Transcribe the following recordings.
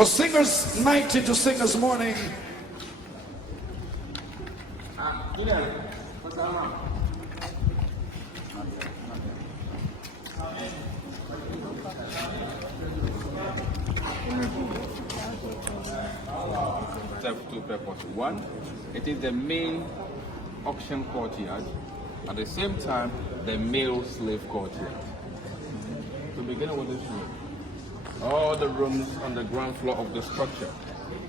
For singers 90 to singers morning. Serve two purposes. One, it is the main auction courtyard. At the same time, the male slave courtyard. To begin with this room, all the rooms on the ground floor of the structure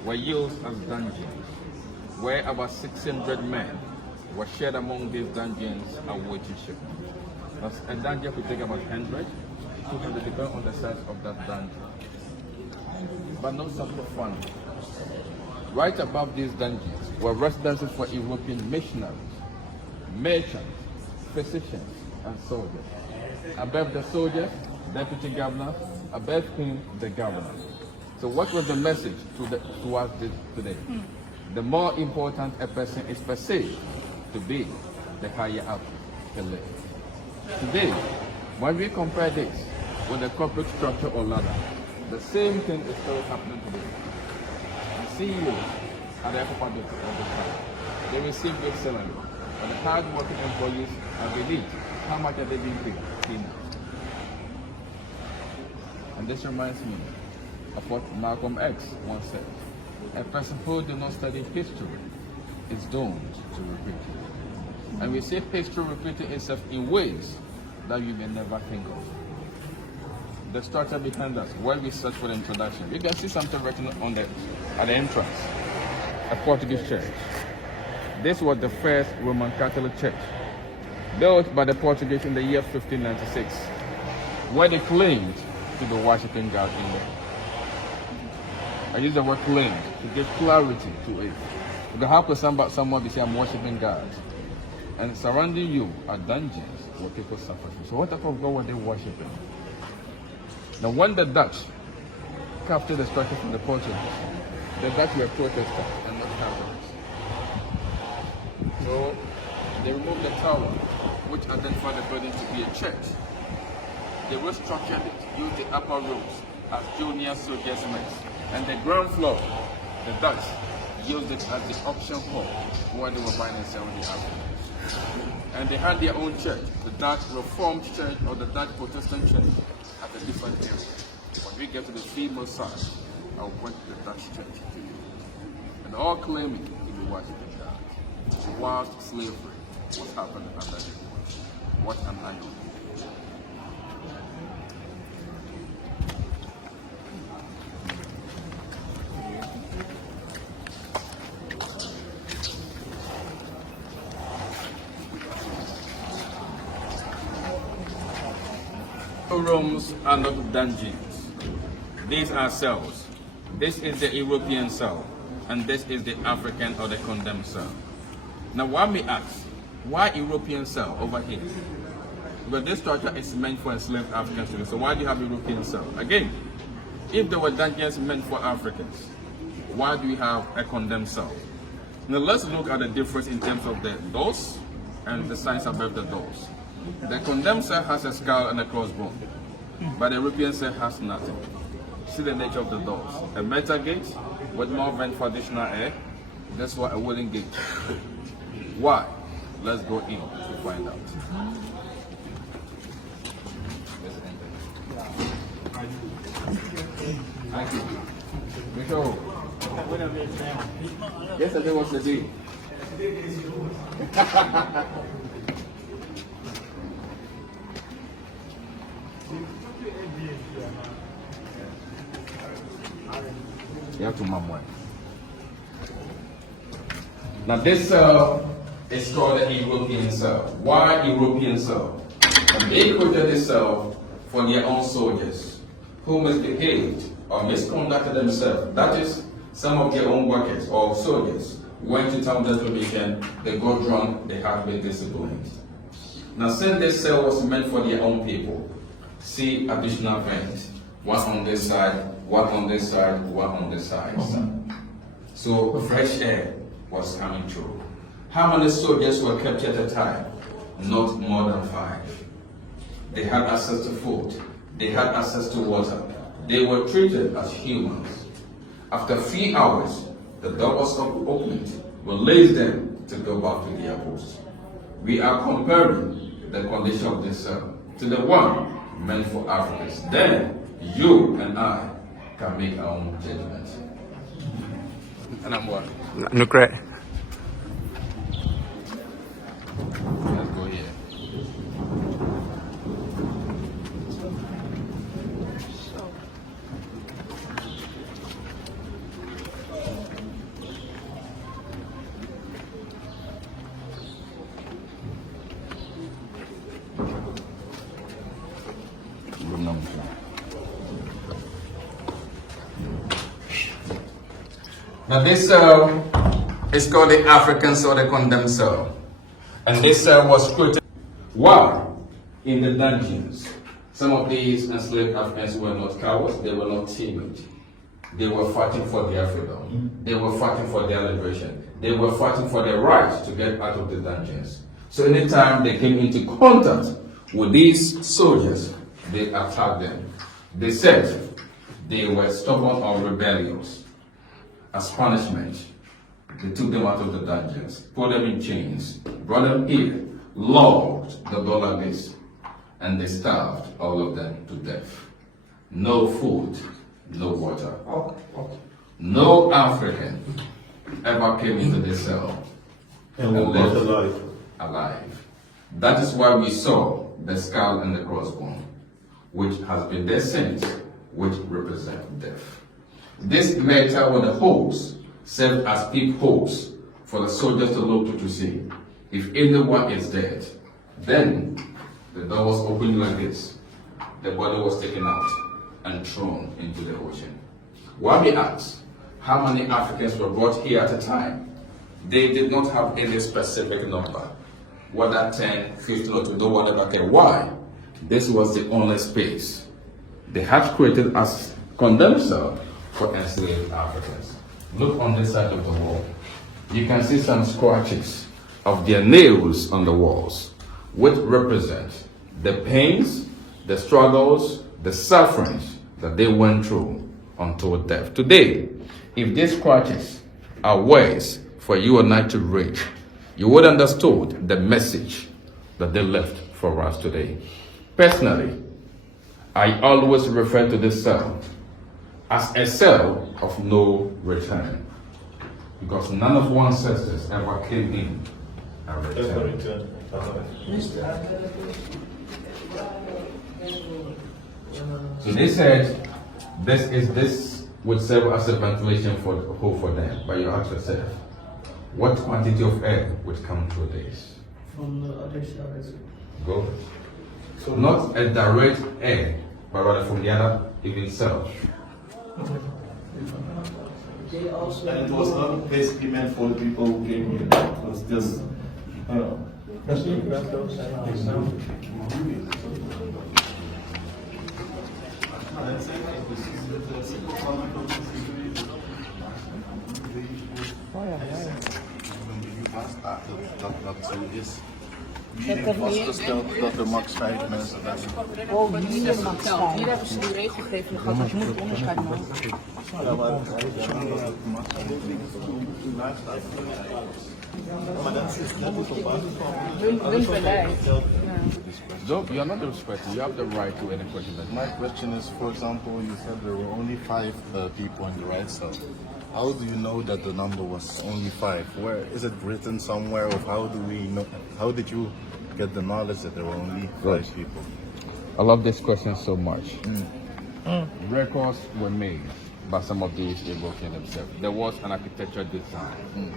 were used as dungeons, where about 600 men were shared among these dungeons awaiting shipment. A dungeon could take about 100, 200, depending on the size of that dungeon. But not so fun. Right above these dungeons were residences for European missionaries, merchants, physicians, and soldiers. Above the soldiers, deputy governor, above him, the governor. So what was the message to us today? The more important a person is perceived to be, the higher up he lives. Today, when we compare this with the corporate structure or ladder, the same thing is still happening today. The CEOs at the airport of the time, they receive good salary, but the hard-working employees are beneath. How much are they being paid? Peanuts. And this reminds me of what Malcolm X once said. A person who does not study history is doomed to repeat it. And we see history repeating itself in ways that you may never think of. The structure behind us, where we search for the introduction, you can see something written on at the entrance, a Portuguese church. This was the first Roman Catholic church, built by the Portuguese in the year 1596, where they claimed to be worshipping God in there. I use the word claimed to give clarity to it. Because how could someone be saying, I'm worshipping God? And surrounding you are dungeons where people suffer. So what type of God were they worshipping? Now when the Dutch captured the structure from the Portuguese, the Dutch were Protestants and not Catholics. So they removed the tower, which identified the building to be a church. They restructured it, used the upper rooms as junior soldiers' mess. And the ground floor, the Dutch used it as the auction hall where they were buying and selling the alcohol. And they had their own church, the Dutch Reformed Church or the Dutch Protestant Church, at a different area. When we get to the female side, I will point to the Dutch church to you. And all claiming to be worshipping God. Whilst slavery was happening under the watch. What an irony. Rooms are not dungeons. These are cells. This is the European cell, and this is the African or the condemned cell. Now one may ask, why European cell over here? Because this structure is meant for enslaved Africans, so why do you have European cell? Again, if there were dungeons meant for Africans, why do we have a condemned cell? Now let's look at the difference in terms of the doors and the signs above the doors. The condemned cell has a skull and a crossbone, but the European cell has nothing. See the nature of the doors. A metal gate with more vent for additional air. That's why a wooden gate. Why? Let's go in to find out. Thank you. Michael. Yesterday was the day. You have to mom. Now this cell is called the European cell. Why European cell? And they created this cell for their own soldiers who misbehaved or misconducted themselves. That is, some of their own workers or soldiers went to town that weekend, they got drunk, they had been disciplined. Now since this cell was meant for their own people, see additional vents. One on this side, one on this side, one on this side. So fresh air was coming through. How many soldiers were kept at a time? Not more than 5. They had access to food. They had access to water. They were treated as humans. After 3 hours, the door was opened, released them to go back to their post. We are comparing the condition of this cell to the one meant for Africans. Then you and I can make our own judgment. And I'm what? No, great. Let's go here. Now this cell is called the African cell, the condemned cell. And this cell was created while in the dungeons. Some of these enslaved Africans were not cowards, they were not timid. They were fighting for their freedom. They were fighting for their liberation. They were fighting for their right to get out of the dungeons. So anytime they came into contact with these soldiers, they attacked them. They said they were stubborn or rebellious. As punishment, they took them out of the dungeons, put them in chains, brought them here, locked the door like this, and they starved all of them to death. No food, no water. No African ever came into this cell and lived alive. That is why we saw the skull and the crossbone, which has been there since, which represent death. This metal with the holes served as peepholes for the soldiers to look to see if anyone is dead. Then the door was opened like this. The body was taken out and thrown into the ocean. While we asked how many Africans were brought here at a time, they did not have any specific number. Whether 10, 15, or 20, whatever. Okay, why? This was the only space they had created as condemned cell for enslaved Africans. Look on this side of the wall. You can see some scratches of their nails on the walls, which represent the pains, the struggles, the sufferings that they went through until death. Today, if these scratches are ways for you and I to read, you would understood the message that they left for us today. Personally, I always refer to this cell as a cell of no return, because none of one's ancestors ever came in and returned. So they said this would serve as a ventilation for hole for them. But you ask yourself, what quantity of air would come through this? From the other side. Good. So not a direct air, but rather from the other even cell. They also And it was not basically meant for the people who came here. It was just, I don't know. Vastgesteld dat er max 5 mensen zijn. Oh, hier mag staan. Hier hebben ze die regel gegeven gehad, dus je moet het onderscheid maken. Ja, maar dat is net op basis van Hun beleid. So you're not the respected. You have the right to any question that My question is, for example, you said there were only 5 people in the right cell. How do you know that the number was only 5? Where is it written somewhere, or how do we know? How did you get the knowledge that there were only 5 people? I love this question so much. Records were made by some of these Europeans themselves. There was an architecture design.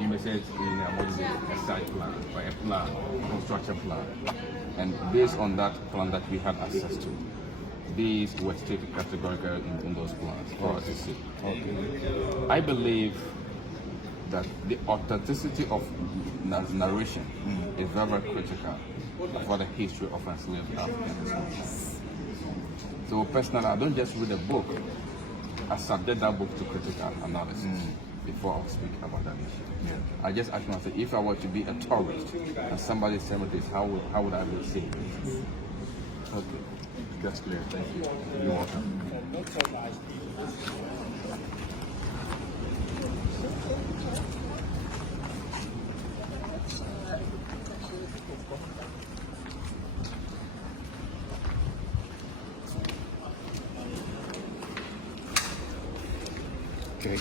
You may say it's in a site plan or a plan, a construction plan. And based on that plan that we had access to, these were stated categorically in those plans for us to see. I believe that the authenticity of narration is very, very critical for the history of enslaved Africans. So personally, I don't just read a book. I subject that book to critical analysis before I speak about that issue. I just ask myself, if I were to be a tourist and somebody said this, how would I be seeing it? Okay, that's clear. Thank you. You're welcome. Okay.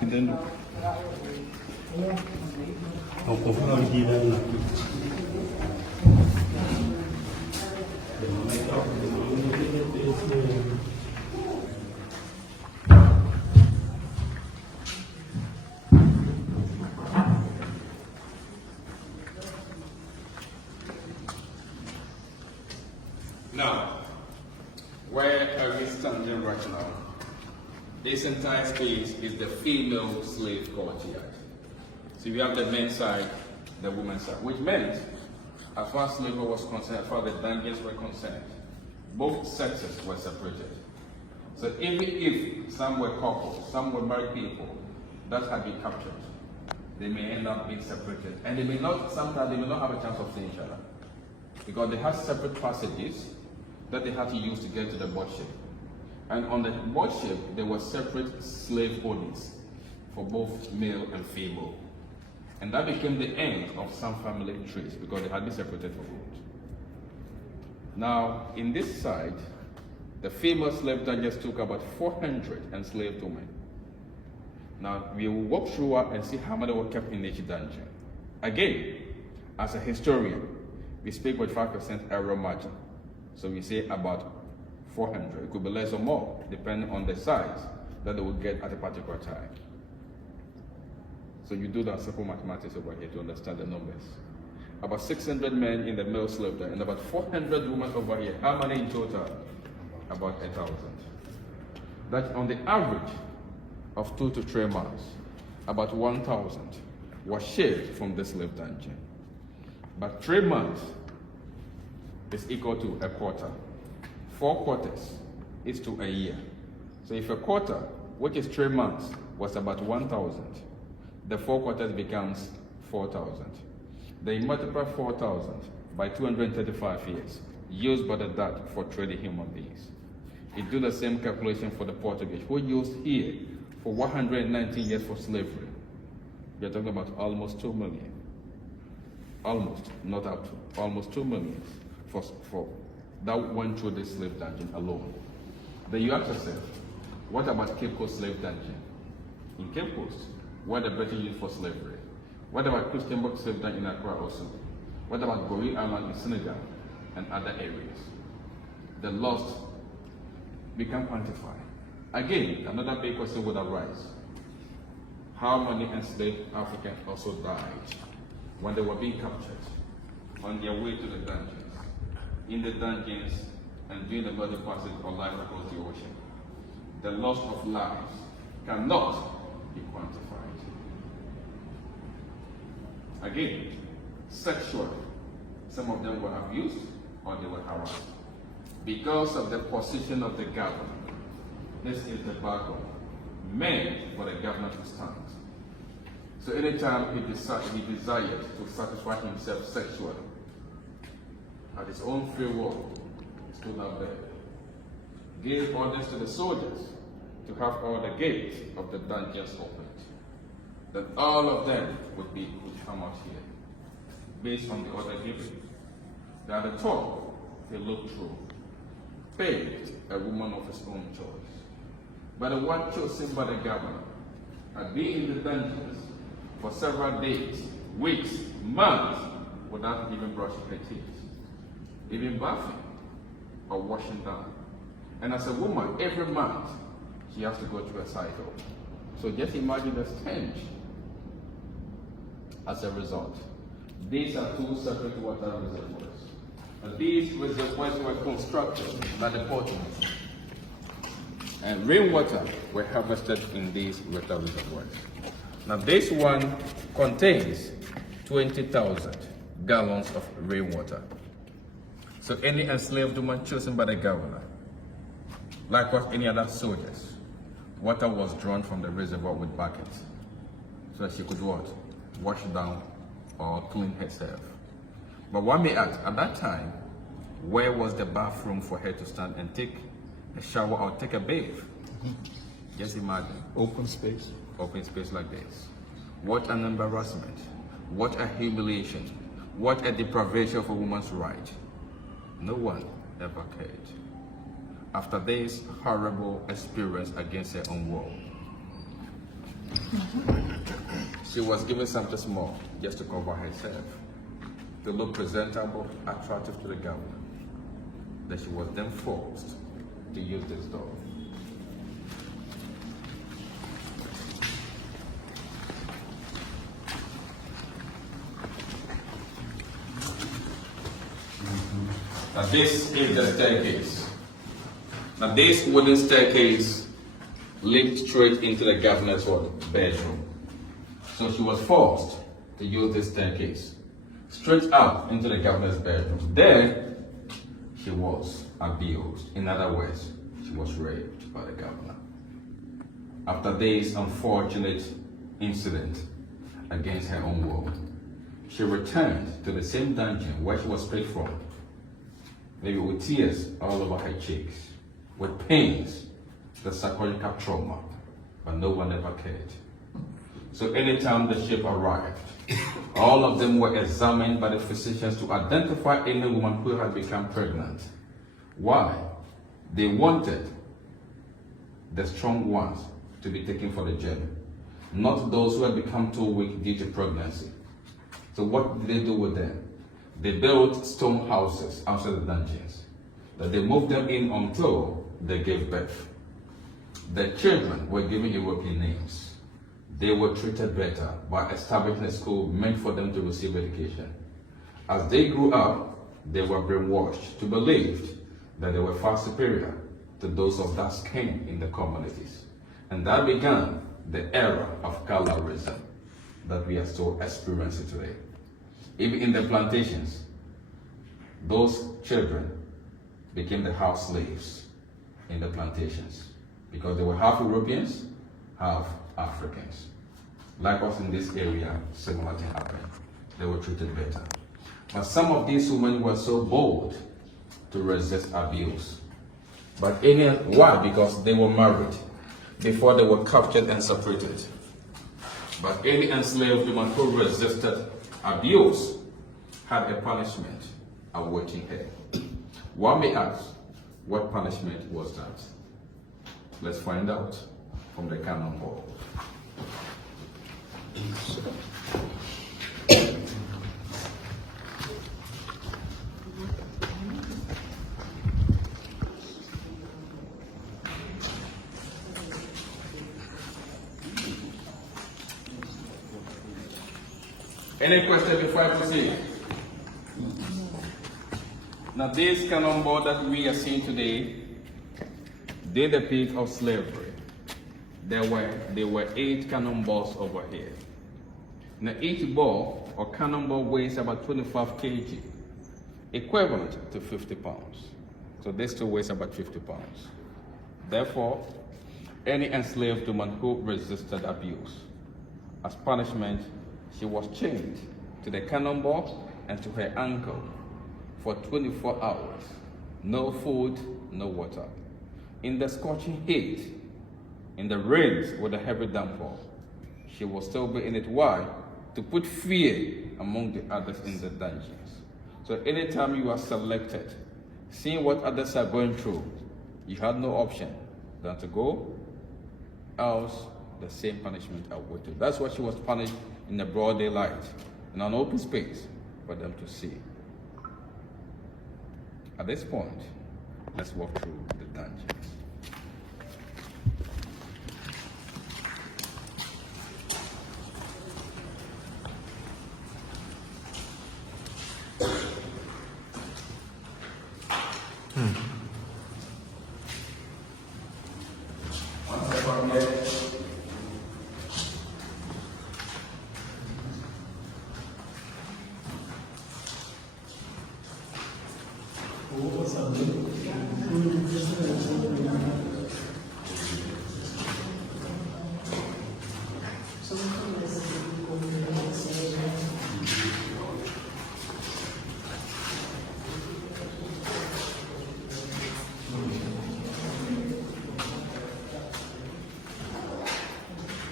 And then Now, where are we standing right now? This entire space is the female slave courtyard. So you have the men's side, the women's side, which meant, as far as slavery was concerned, as far as the dungeons were concerned, both sexes were separated. So even if some were couples, some were married people that had been captured, they may end up being separated. And they may not, sometimes they may not have a chance of seeing each other. Because they had separate passages that they had to use to get to the board ship. And on the board ship, there were separate slave owners for both male and female. And that became the end of some family trees because they had been separated for good. Now, in this side, the female slave dungeons took about 400 enslaved women. Now, we will walk through and see how many were kept in each dungeon. Again, as a historian, we speak with 5% error margin. So we say about 400. It could be less or more, depending on the size that they will get at a particular time. So you do that simple mathematics over here to understand the numbers. About 600 men in the male slave there, and about 400 women over here. How many in total? About 1,000. That on the average of 2 to 3 months, about 1,000 was shaved from the slave dungeon. But 3 months is equal to a quarter. 4 quarters is to a year. So if a quarter, which is 3 months, was about 1,000, the 4 quarters becomes 4,000. Then multiply 4,000 by 235 years, used by the Dutch for trading human beings. You do the same calculation for the Portuguese, who used here for 119 years for slavery. You're talking about almost 2 million. Almost, not up to, almost 2 million for that went through the slave dungeon alone. Then you ask yourself, what about Cape Coast slave dungeon? In Cape Coast, where the British used for slavery. What about Christianburg slave dungeon in Accra also? What about Gorée Island in Senegal and other areas? The loss we can quantify. Again, another big question would arise. How many enslaved Africans also died when they were being captured on their way to the dungeons, in the dungeons and during the bloody passage of life across the ocean? The loss of lives cannot be quantified. Again, sexually, some of them were abused or they were harassed. Because of the position of the governor, this is the backbone meant for the governor to stand. So anytime he desired to satisfy himself sexually, at his own free will, he stood up there, gave orders to the soldiers to have all the gates of the dungeons opened. That all of them would come out here, based on the order given. That at the top, they looked through, picked a woman of his own choice. But the one chosen by the governor had been in the dungeons for several days, weeks, months, without even brushing her teeth, even bathing or washing down. And as a woman, every month, she has to go through a cycle. So just imagine the stench as a result. These are 2 separate water reservoirs. And these reservoirs were constructed by the Portuguese. And rainwater were harvested in these water reservoirs. Now this one contains 20,000 gallons of rainwater. So any enslaved woman chosen by the governor, likewise any other soldiers, water was drawn from the reservoir with buckets so that she could what? wash down or clean herself. But one may ask, at that time, where was the bathroom for her to stand and take a shower or take a bath? Just imagine. Open space. Open space like this. What an embarrassment. What a humiliation. What a deprivation of a woman's right. No one ever cared. After this horrible experience against her own world, she was given something small just to cover herself, to look presentable, attractive to the governor. That she was then forced to use this door. Now this is the staircase. Now this wooden staircase leads straight into the governor's bedroom. So she was forced to use this staircase straight up into the governor's bedroom. There she was abused. In other words, she was raped by the governor. After this unfortunate incident against her own will, she returned to the same dungeon where she was picked from, maybe with tears all over her cheeks, with pains, the psychological trauma, but no one ever cared. So anytime the ship arrived, all of them were examined by the physicians to identify any woman who had become pregnant. Why? They wanted the strong ones to be taken for the journey, not those who had become too weak due to pregnancy. So what did they do with them? They built stone houses outside the dungeons, that they moved them in until they gave birth. The children were given European names. They were treated better by establishing a school meant for them to receive education. As they grew up, they were brainwashed to believe that they were far superior to those of that skin in the communities. And that began the era of colorism that we are still experiencing today. Even in the plantations, those children became the house slaves in the plantations because they were half Europeans, half Africans. Like us in this area, similar thing happened. They were treated better. But some of these women were so bold to resist abuse. But why? Because they were married before they were captured and separated. But any enslaved woman who resisted abuse had a punishment awaiting her. One may ask, what punishment was that? Let's find out from the canon hall. Any question before I proceed? Now this cannonball that we are seeing today did the peak of slavery. There were 8 cannonballs over here. Now each ball or cannonball weighs about 25 kg, equivalent to 50 pounds. So this still weighs about 50 pounds. Therefore, any enslaved woman who resisted abuse, as punishment, she was chained to the cannonball and to her ankle for 24 hours. No food, no water. In the scorching heat, in the rains with a heavy downpour, she will still be in it. Why? To put fear among the others in the dungeons. So anytime you are selected, seeing what others are going through, you had no option than to go, else the same punishment awaited. That's why she was punished in the broad daylight, in an open space for them to see. At this point, let's walk through the dungeons.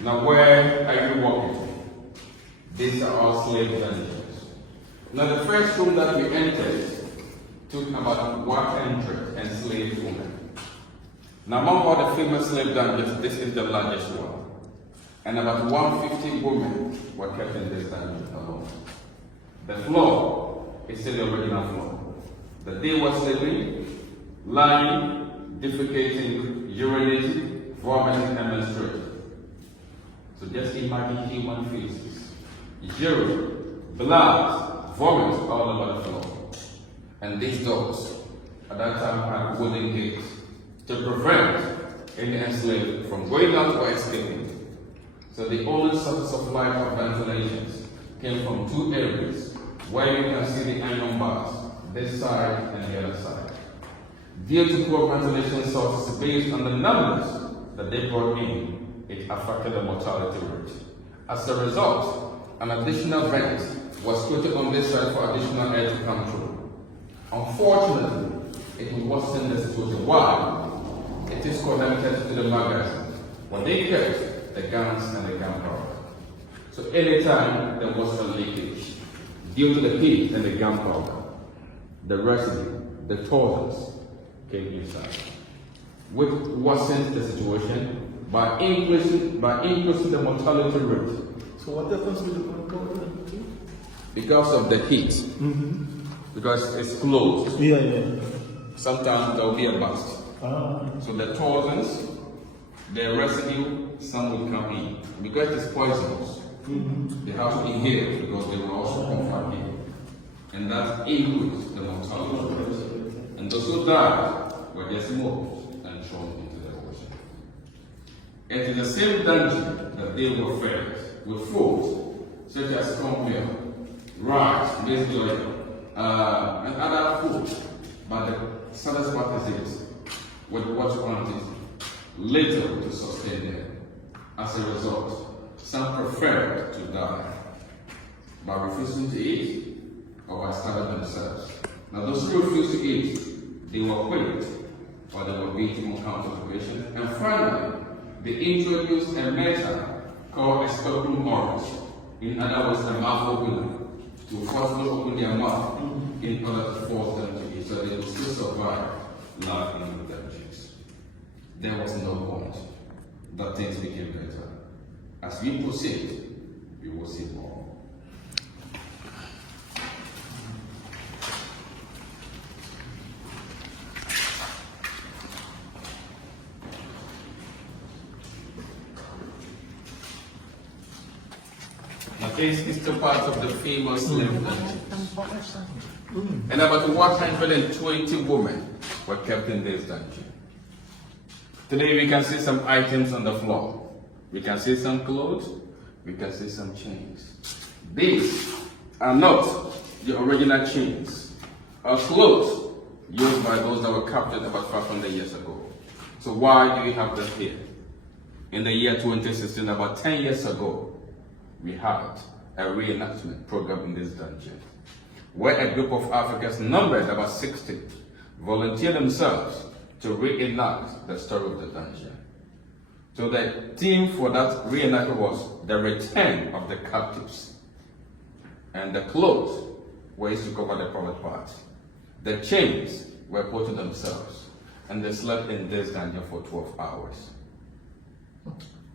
Now, where are you walking? These are all slave dungeons. Now, the first room that we entered took about 100 enslaved women. Now, among all the famous slave dungeons, this is the largest one. And about 150 women were kept in this dungeon alone. The floor is still the original floor. That they were sleeping, lying, defecating, urinating, vomiting, and menstruating. So just imagine human feces, urine, blood, vomit all over the floor. And these doors at that time had wooden gates to prevent any enslaved from going out or escaping. So the only sources of light or ventilation came from two areas where you can see the iron bars, this side and the other side. Due to poor ventilation sources based on the numbers that they brought in, it affected the mortality rate. As a result, an additional vent was put on this side for additional air to come through. Unfortunately, it worsened the situation. Why? It is connected to the magazine, where they kept the guns and the gunpowder. So anytime there was a leakage, due to the heat and the gunpowder, the residue, the toxins came inside, which worsened the situation by increasing the mortality rate. So what happens with the gunpowder? Because of the heat, because it's closed. Yeah. Sometimes there will be a burst. So the toxins, the residue, some will come in. Because it's poisonous, they have to inhale because they will also contaminate. And that increased the mortality rate. And those who died were just moved and thrown into the ocean. It is the same dungeon that they were fed with food, such as cornmeal, rice, maize oil, and other food. But the saddest part is this, with what quantity, little to sustain them. As a result, some preferred to die by refusing to eat or by starving themselves. Now those who refused to eat, they were whipped or they were beaten on count of occasions. And finally, they introduced a method called a spoken orange. In other words, a mouth opener, to forcefully open their mouth in order to force them to eat, so they would still survive life in the dungeons. There was no point that things became better. As we proceed, we will see more. Now this is the part of the famous slave dungeons. And about 120 women were kept in this dungeon. Today we can see some items on the floor. We can see some clothes. We can see some chains. These are not the original chains or clothes used by those that were captured about 500 years ago. So why do you have them here? In the year 2016, about 10 years ago, we had a reenactment program in this dungeon, where a group of Africans numbered about 60 volunteered themselves to reenact the story of the dungeon. So the theme for that reenactment was the return of the captives. And the clothes were used to cover the private parts. The chains were put to themselves, and they slept in this dungeon for 12 hours.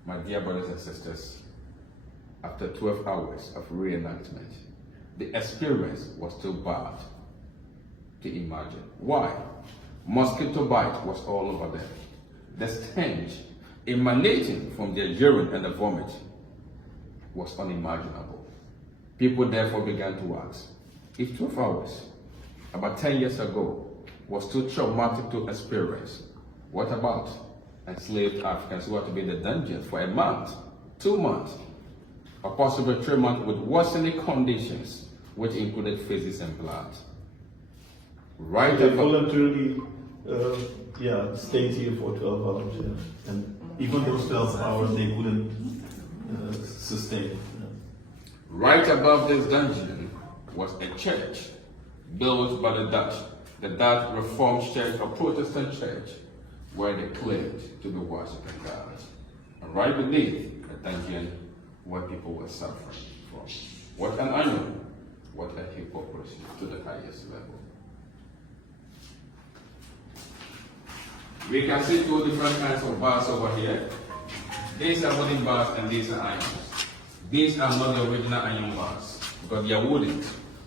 My dear brothers and sisters, after 12 hours of reenactment, the experience was too bad to imagine. Why? Mosquito bite was all over them. The stench emanating from their urine and the vomit was unimaginable. People therefore began to ask, if 12 hours, about 10 years ago, was too traumatic to experience, what about enslaved Africans who had to be in the dungeon for a month, 2 months, or possibly 3 months with worsening conditions, which included feces and blood? Right They above, voluntarily stayed here for 12 hours, and even those 12 hours they wouldn't sustain. right above this dungeon was a church built by the Dutch Reformed Church or Protestant Church, where they claimed to be worshiping God. And right beneath the dungeon where people were suffering from. What an honor, what a hypocrisy to the highest level. We can see two different kinds of bars over here. These are wooden bars and these are iron. These are not the original iron bars because they are wooden.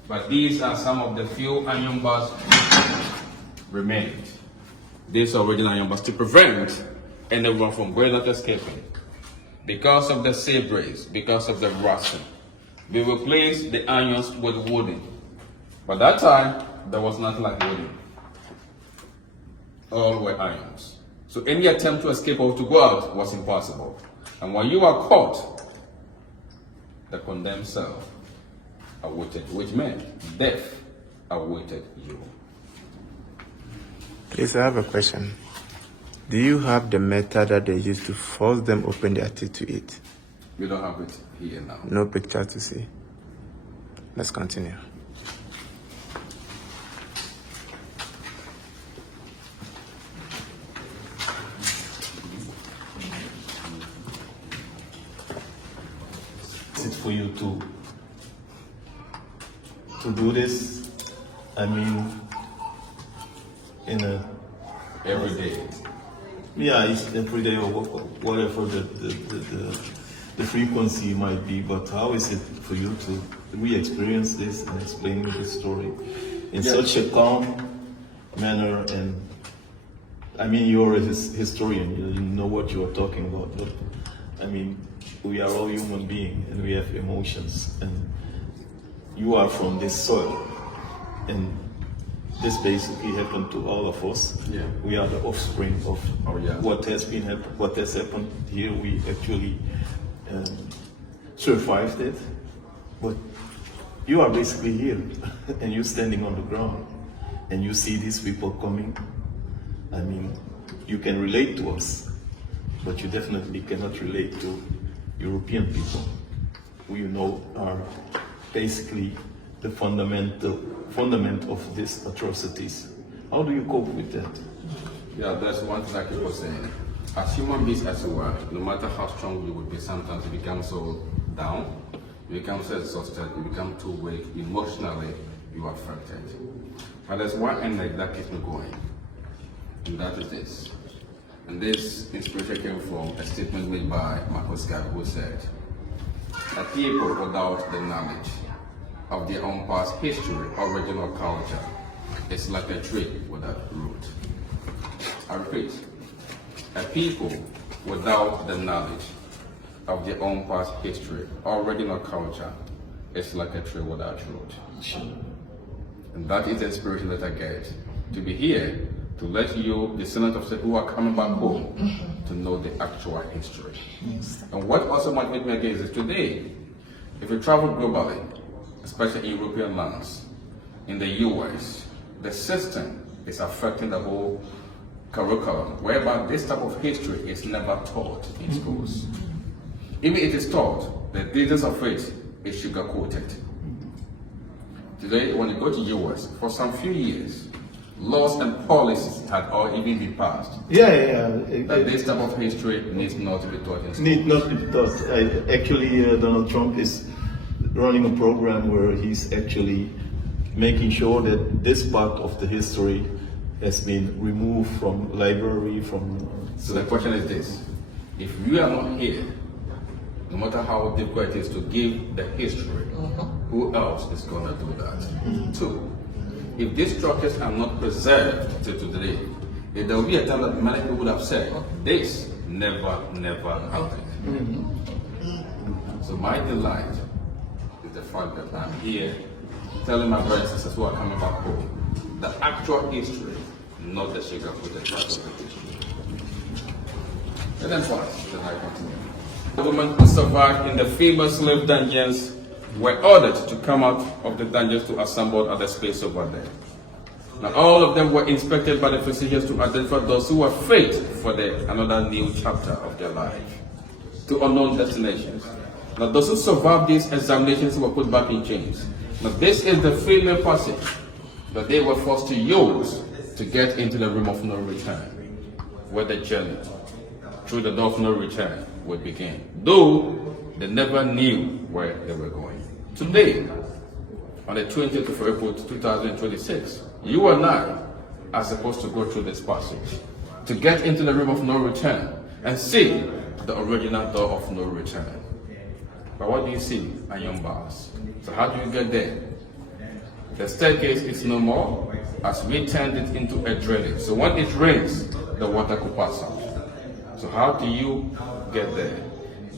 But these are some of the few iron bars remained. These are original iron bars to prevent anyone from going out escaping. Because of the sea breeze, because of the rusting, we replaced the irons with wooden. But that time, there was nothing like wooden. All were irons. So any attempt to escape or to go out was impossible. And when you are caught, the condemned cell awaited, which meant death awaited you. Please, I have a question. Do you have the method that they use to force them open their teeth to eat? We don't have it here now. No picture to see. Let's continue. It's for you to do this. I mean, in a Every day. yeah, it's every day or whatever the frequency might be. But how is it for you to re-experience this and explain me this story in such a calm manner? And I mean, you're a historian. You know what you are talking about. But I mean, we are all human beings and we have emotions. And you are from this soil, and this basically happened to all of us. Yeah. We are the offspring of yeah. what has happened here. We actually survived it, but you are basically here, and you're standing on the ground, and you see these people coming. I mean, you can relate to us, but you definitely cannot relate to European people, who you know are basically the fundament of these atrocities. How do you cope with that? Yeah, that's one thing I keep on saying. As human beings as we are, no matter how strong we would be, sometimes we become so down, you become so exhausted, you become too weak, emotionally you are affected. But there's one energy that keeps me going, and that is this. And this inspiration came from a statement made by Marcus Garvey, who said, "A people without the knowledge of their own past history or regional culture is like a tree without root." I repeat, a people without the knowledge of their own past history or regional culture is like a tree without root. And that is the inspiration that I get to be here to let you, descendants of Seth who are coming back home, to know the actual history. And what also motivates me again is today, if you travel globally, especially in European lands, in the US, the system is affecting the whole curriculum, whereby this type of history is never taught in schools. Even if it is taught, the details of it is sugar-coated. Today, when you go to US, for some few years, laws and policies had all even been passed. That this type of history needs not to be taught in schools. Need not to be taught. Actually, Donald Trump is running a program where he's actually making sure that this part of the history has been removed from library, So the question is this: if we are not here, no matter how difficult it is to give the history, who else is going to do that? Two, if these structures are not preserved till today, if there will be a time that many people would have said, this never happened. So my delight is the fact that I'm here telling my brothers and sisters who are coming back home the actual history, not the sugar-coated part of the history. And then what? Then I continue. The women who survived in the female slave dungeons were ordered to come out of the dungeons to assemble at the space over there. Now all of them were inspected by the physicians to identify those who were fit for another new chapter of their life, to unknown destinations. Now those who survived these examinations were put back in chains. Now this is the female passage that they were forced to use to get into the room of no return, where the journey through the door of no return would begin, though they never knew where they were going. Today, on the 20th of April 2026, you and I are supposed to go through this passage to get into the room of no return and see the original door of no return. But what do you see? Iron bars. So how do you get there? The staircase is no more, as we turned it into a drainage. So when it rains, the water could pass out. So how do you get there?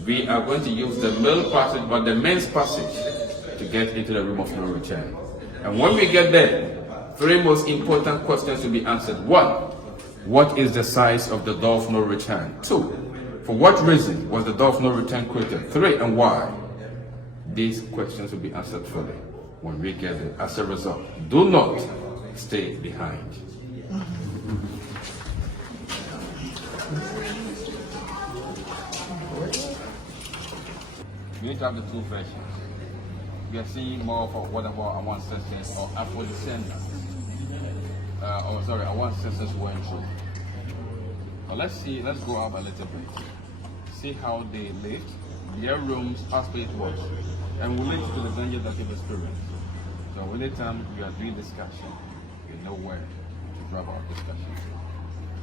We are going to use the middle passage, but the men's passage, to get into the room of no return. And when we get there, three most important questions will be answered. One, what is the size of the door of no return? Two, for what reason was the door of no return created? Three, and why? These questions will be answered fully when we get there. As a result, do not stay behind. We need to have the two versions. We are seeing more of what about our ancestors or Afro descendants. Our ancestors went through. But let's go up a little bit. See how they lived, their rooms, how space was, and relate it to the danger that they've experienced. So anytime we are doing discussion, we know where to drop our discussion.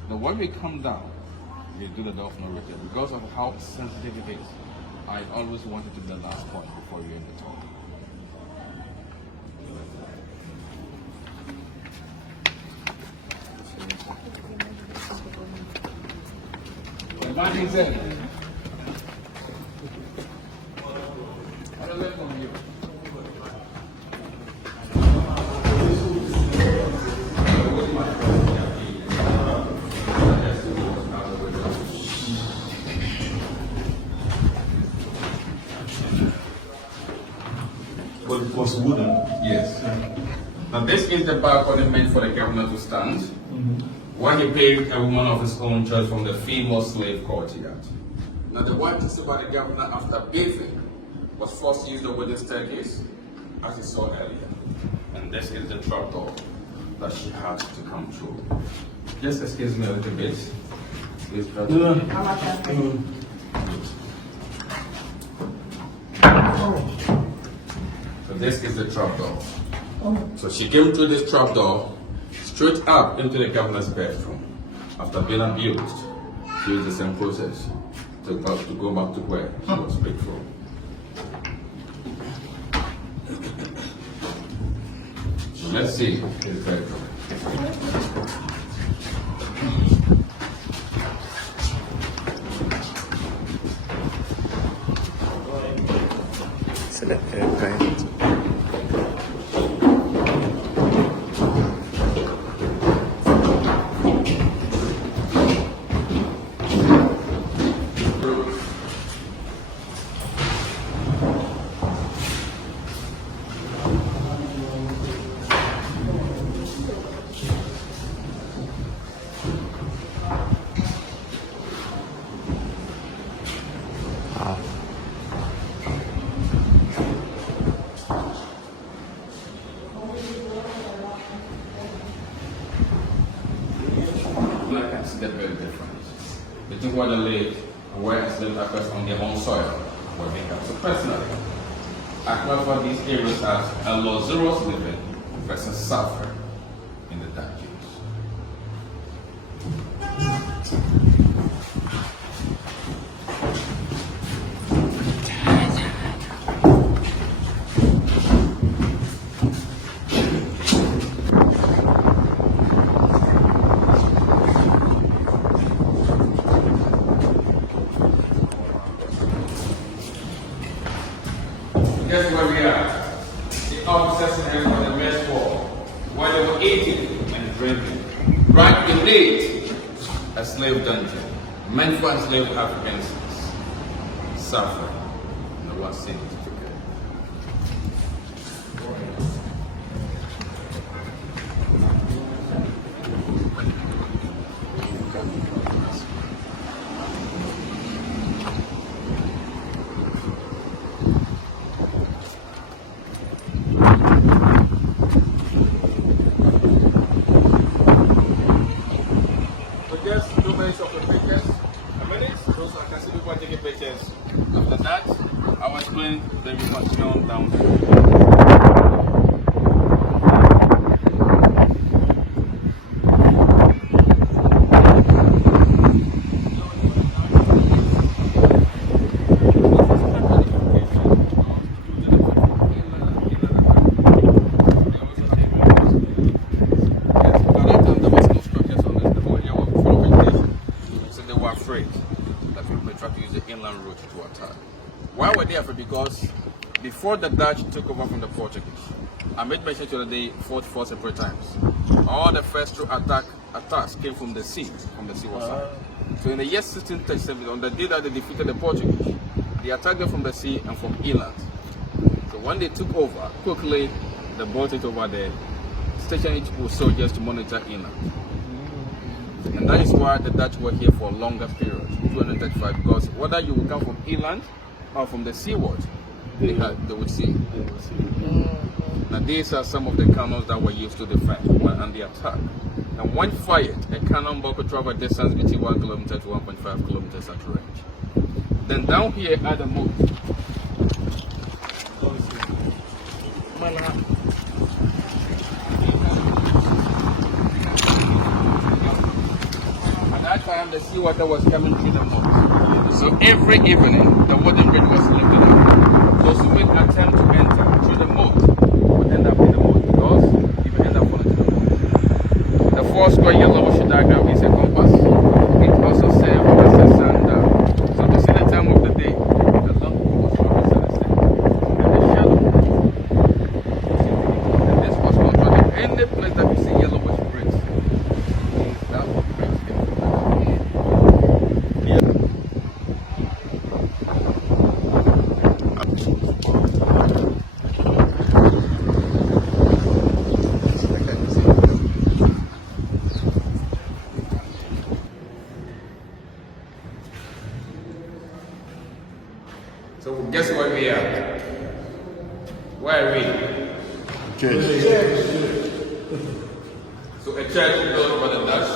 Now when we come down, we do the door of no return. Because of how sensitive it is, I always want it to be the last point before you end the talk. Imagine that. I don't know from you. But it was wooden. Yes. Now this is the balcony meant for the governor to stand when he paid a woman of his own choice from the female slave courtyard. Now the wife to by the governor after bathing was forced to use the wooden staircase, as you saw earlier. And this is the trapdoor that she had to come through. Just excuse me a little bit. Please, brother. So this is the trapdoor. So she came through this trapdoor straight up into the governor's bedroom. After being abused, she used the same process to go back to where she was picked from. So let's see his bedroom. Select airplane. They're very different. Between where they live and where enslaved occurs on their own soil, where they have. So personally, I classify these areas as a luxurious living versus suffering in the dark years. Guess where we are? The officers and the mess hall, where they were eating and drinking. Right beneath a slave dungeon, meant for enslaved Africans suffering. No one seems to care. Just 2 minutes of the pictures. A minute, those are considered before taking pictures. After that, I will explain the reconstruction down there. Why were they afraid? Because before the Dutch took over from the Portuguese, I made mention to that they fought 4 separate times. All the first two attacks came from the sea side. So in the year 1637, on the day that they defeated the Portuguese, they attacked them from the sea and from inland. So when they took over, quickly they brought it over there, stationed it with soldiers to monitor inland. And that is why the Dutch were here for a longer period, 235, because whether you would come from inland or from the seaward, they would see. Now these are some of the cannons that were used to defend and the attack. Now when fired, a cannonball could travel a distance between 1 kilometer to 1.5 kilometers at range. Then down here at the moat, at that time the seawater was coming through the moat. So every evening the wooden bridge was lifted up. Those who would attempt to enter through the moat would end up in the moat, because if you end up falling to the moat. The 4 square yellowish diagram is a compass. It also serves as a sundial. So to see the time of the day, the long pole was represented and the shadow. And this was controlled. Any place that you see yellowish bricks, that was bricks. So guess where we are? Where are we? Church. So a church built by the Dutch,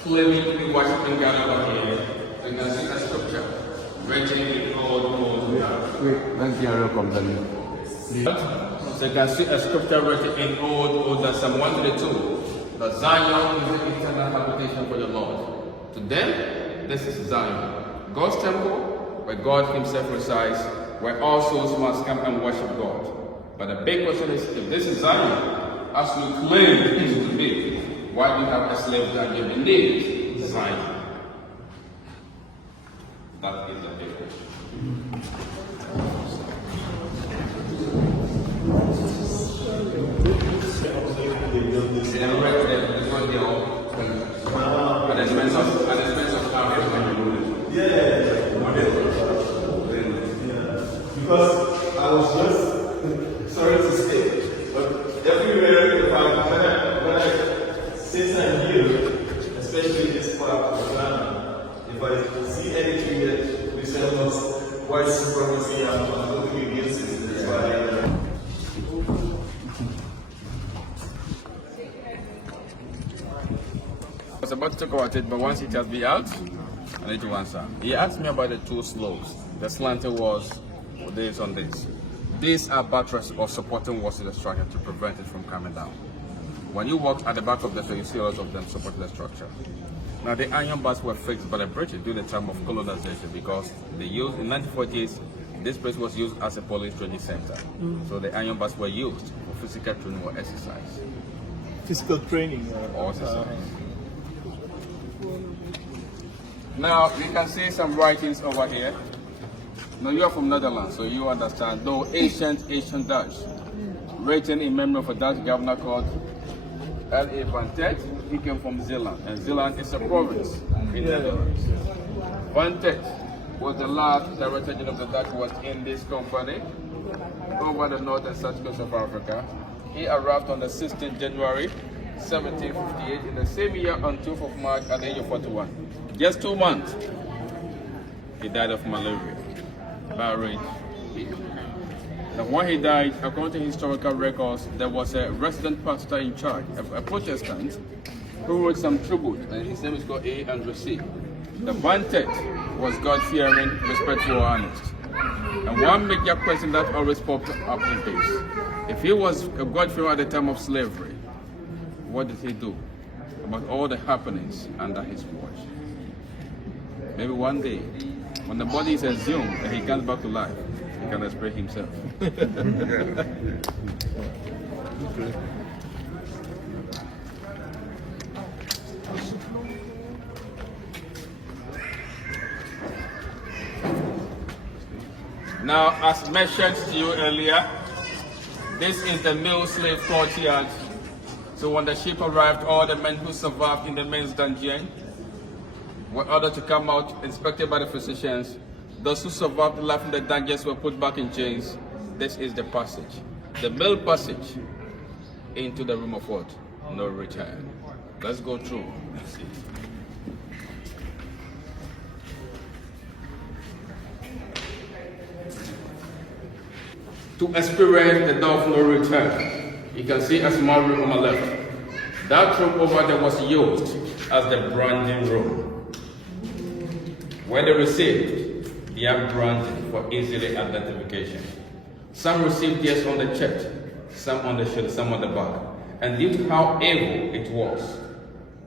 claiming to be worshiping God over here. You can see a scripture written in old. Let's get a company. So you can see a scripture written in old Psalm 122. The Zion is the eternal habitation for the Lord. To them, this is Zion, God's temple, where God himself resides, where all souls must come and worship God. But the big question is, if this is Zion, as we claim it to be, why do you have a slave that you beneath Zion? That is the big question. Because I was just sorry to say, but everywhere when I sit and hear, especially this part of Ghana, if I see anything that resembles white supremacy, I'm looking against it. That's why I was about to talk about it, but once it has been out, I need to answer. He asked me about the 2 slopes. The slanting was this on this. These are buttress or supporting walls in the structure to prevent it from coming down. When you walk at the back of the structure, you see a lot of them supporting the structure. Now the iron bars were fixed by the British during the time of colonization, because they used in 1948. This place was used as a police training center. So the iron bars were used for physical training or exercise. physical training Or exercise. Now you can see some writings over here. Now you are from Netherlands, so you understand. Though ancient Dutch, written in memory of a Dutch governor called L.A. Van Tet. He came from Zeeland, and Zeeland is a province in Netherlands. Van Tet was the last director general of the Dutch West Indies Company over the north and south coast of Africa. He arrived on the 16th January 1758 in the same year on 12th of March at the age of 41. Just 2 months, he died of malaria. Now, when he died, according to historical records, there was a resident pastor in charge, a Protestant, who wrote some tribute, and his name is called A. Andrew C. The Van Tet was God-fearing, respectful, or honest? And one major question that always popped up is this. If he was a God-fearer at the time of slavery, what did he do about all the happenings under his watch? Maybe one day, when the body is exhumed and he comes back to life, he can express himself. Now, as mentioned to you earlier, this is the male slave courtyard. So when the ship arrived, all the men who survived in the men's dungeon were ordered to come out, inspected by the physicians. Those who survived life in the dungeons were put back in chains. This is the passage, the male passage into the room of what? No return. Let's go through. To experience the door of no return, you can see a small room on my left. That room over there was used as the branding room, where they received their branding for easily identification. Some received theirs on the chest, some on the shoulder, some on the back. And due to how evil it was,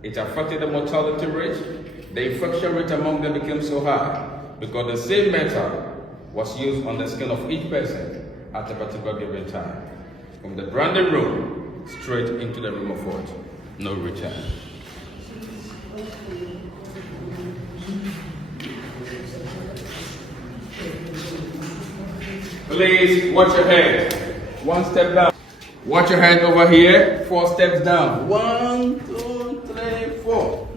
it affected the mortality rate. The infection rate among them became so high because the same metal was used on the skin of each person at a particular given time. From the branding room straight into the room of what? No return. Please watch your head. One step down. Watch your head over here. 4 steps down. 1, 2, 3, 4.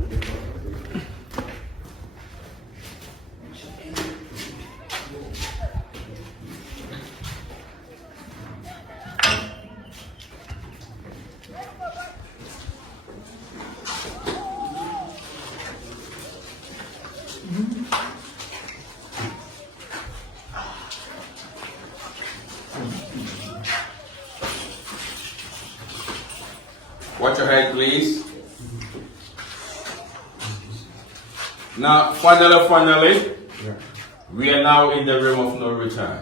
Watch your head, please. Now, finally, we are now in the room of no return.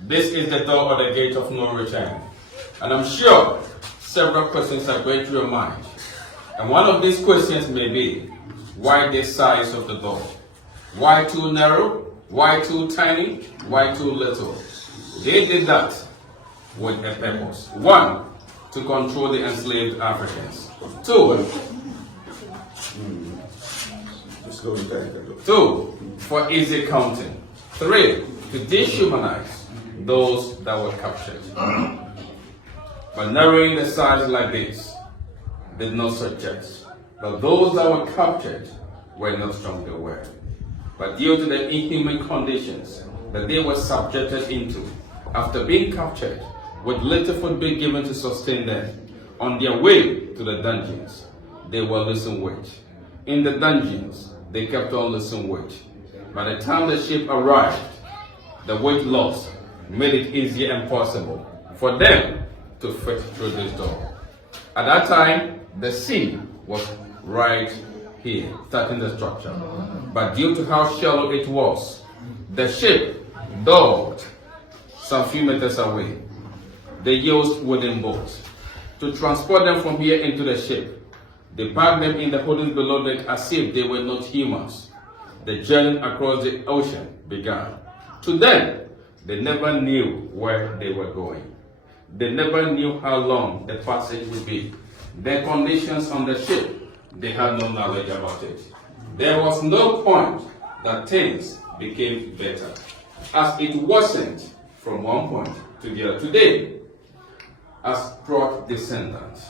This is the door or the gate of no return. And I'm sure several questions are going through your mind. And one of these questions may be, why this size of the door? Why too narrow? Why too tiny? Why too little? They did that with a purpose. 1, to control the enslaved Africans. 2, for easy counting. 3, to dehumanize those that were captured. But narrowing the size like this did not suggest that those that were captured were not strongly aware. But due to the inhuman conditions that they were subjected into, after being captured, with little food being given to sustain them, on their way to the dungeons, they were losing weight. In the dungeons, they kept on losing weight. By the time the ship arrived, the weight loss made it easier and possible for them to fit through this door. At that time, the sea was right here, starting the structure. But due to how shallow it was, the ship docked some few meters away. They used wooden boats to transport them from here into the ship. They packed them in the holdings below deck as if they were not humans. The journey across the ocean began. To them, they never knew where they were going. They never knew how long the passage would be. Their conditions on the ship, they had no knowledge about it. There was no point that things became better, as it wasn't from one point to the other. Today, as broad descendants,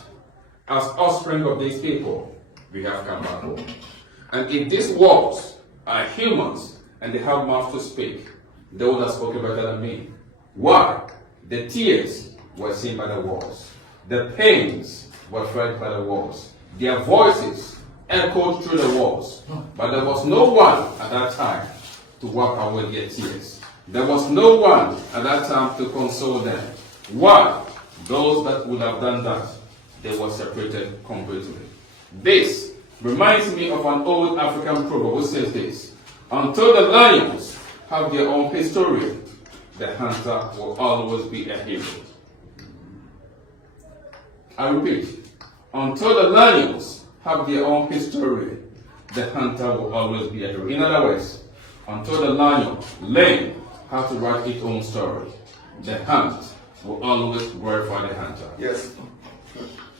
as offspring of these people, we have come back home. And if these walls are humans and they have mouth to speak, they would have spoken better than me. Why? The tears were seen by the walls. The pains were felt by the walls. Their voices echoed through the walls. But there was no one at that time to wipe away their tears. There was no one at that time to console them. Why? Those that would have done that, they were separated completely. This reminds me of an old African proverb which says this: Until the lions have their own historian, the hunter will always be a hero. I repeat, until the lions have their own historian, the hunter will always be a hero. In other words, until the lion learns how to write its own story, the hunt will always glorify the hunter. Yes.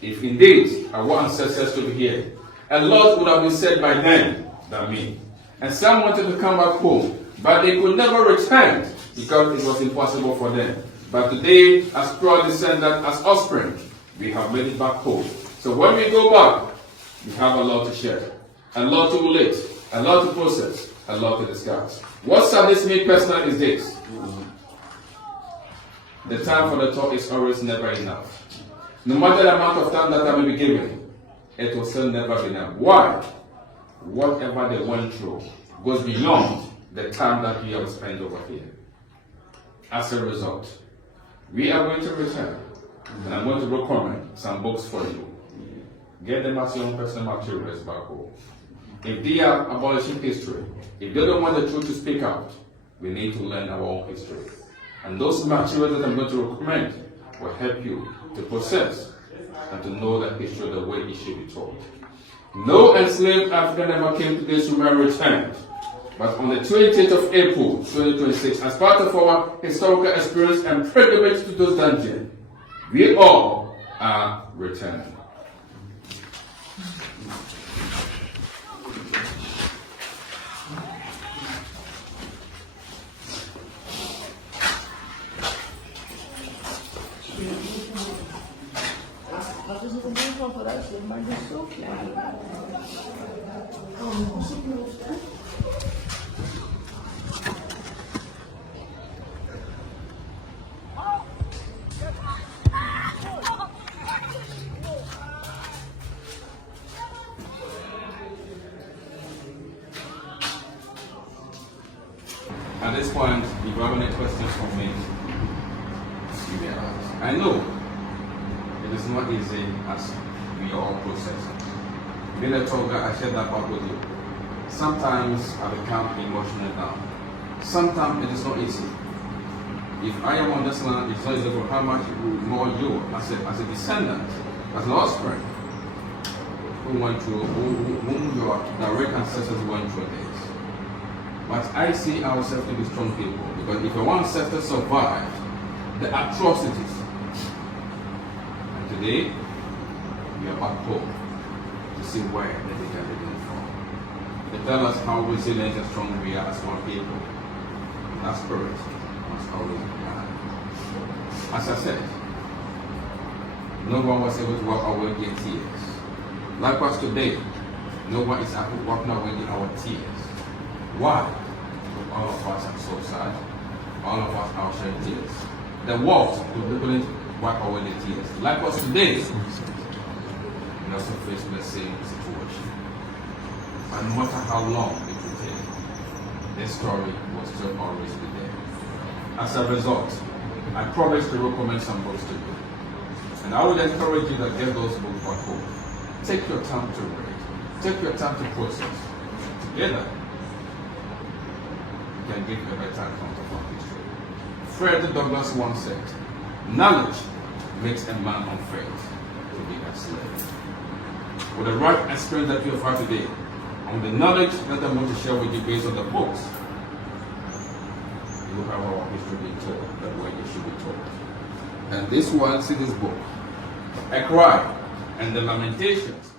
If indeed our ancestors to be here, a lot would have been said by them than me. And some wanted to come back home, but they could never return because it was impossible for them. But today, as proud descendants, as offspring, we have made it back home. So when we go back, we have a lot to share, a lot to relate, a lot to process, a lot to discuss. What saddens me personally is this. The time for the talk is always never enough. No matter the amount of time that I may be given, it will still never be enough. Why? Whatever they went through goes beyond the time that we have spent over here. As a result, we are going to return, and I'm going to recommend some books for you. Get them as your own personal materials back home. If they are abolishing history, if they don't want the truth to speak out, we need to learn our own history. And those materials that I'm going to recommend will help you to process and to know the history the way it should be told. No enslaved African ever came to this room and returned. But on the 28th of April 2026, as part of our historical experience and pilgrimage to those dungeons, we all are returning. At this point, if you have any questions for me, you may ask. I know it is not easy as we all process. Being a tour guide, I share that part with you. Sometimes I become emotional down. Sometimes it is not easy. If I am on this land, it's not easy for how much more you, as a descendant, as an offspring, who went through, whom your direct ancestors went through this. But I see ourselves to be strong people, because if our ancestors survived the atrocities, and today we are back home to see where they began living from. They tell us how resilient and strong we are as one people. That spirit must always be high. As I said, no one was able to wipe away their tears. Likewise today, no one is able to wipe away our tears. Why? All of us are so sad. All of us are shedding tears. The world couldn't wipe away the tears. Likewise today, we also face the same situation. And no matter how long it will take, this story will still always be there. As a result, I promise to recommend some books to you. And I would encourage you to get those books back home. Take your time to read. Take your time to process. Together, you can give a better account of our history. Fred Douglass once said, knowledge makes a man unfit to be a slave. With the right experience that you have had today, and the knowledge that I'm going to share with you based on the books, you will have our history being told the way it should be told. And this one, see this book, A Cry and the Lamentations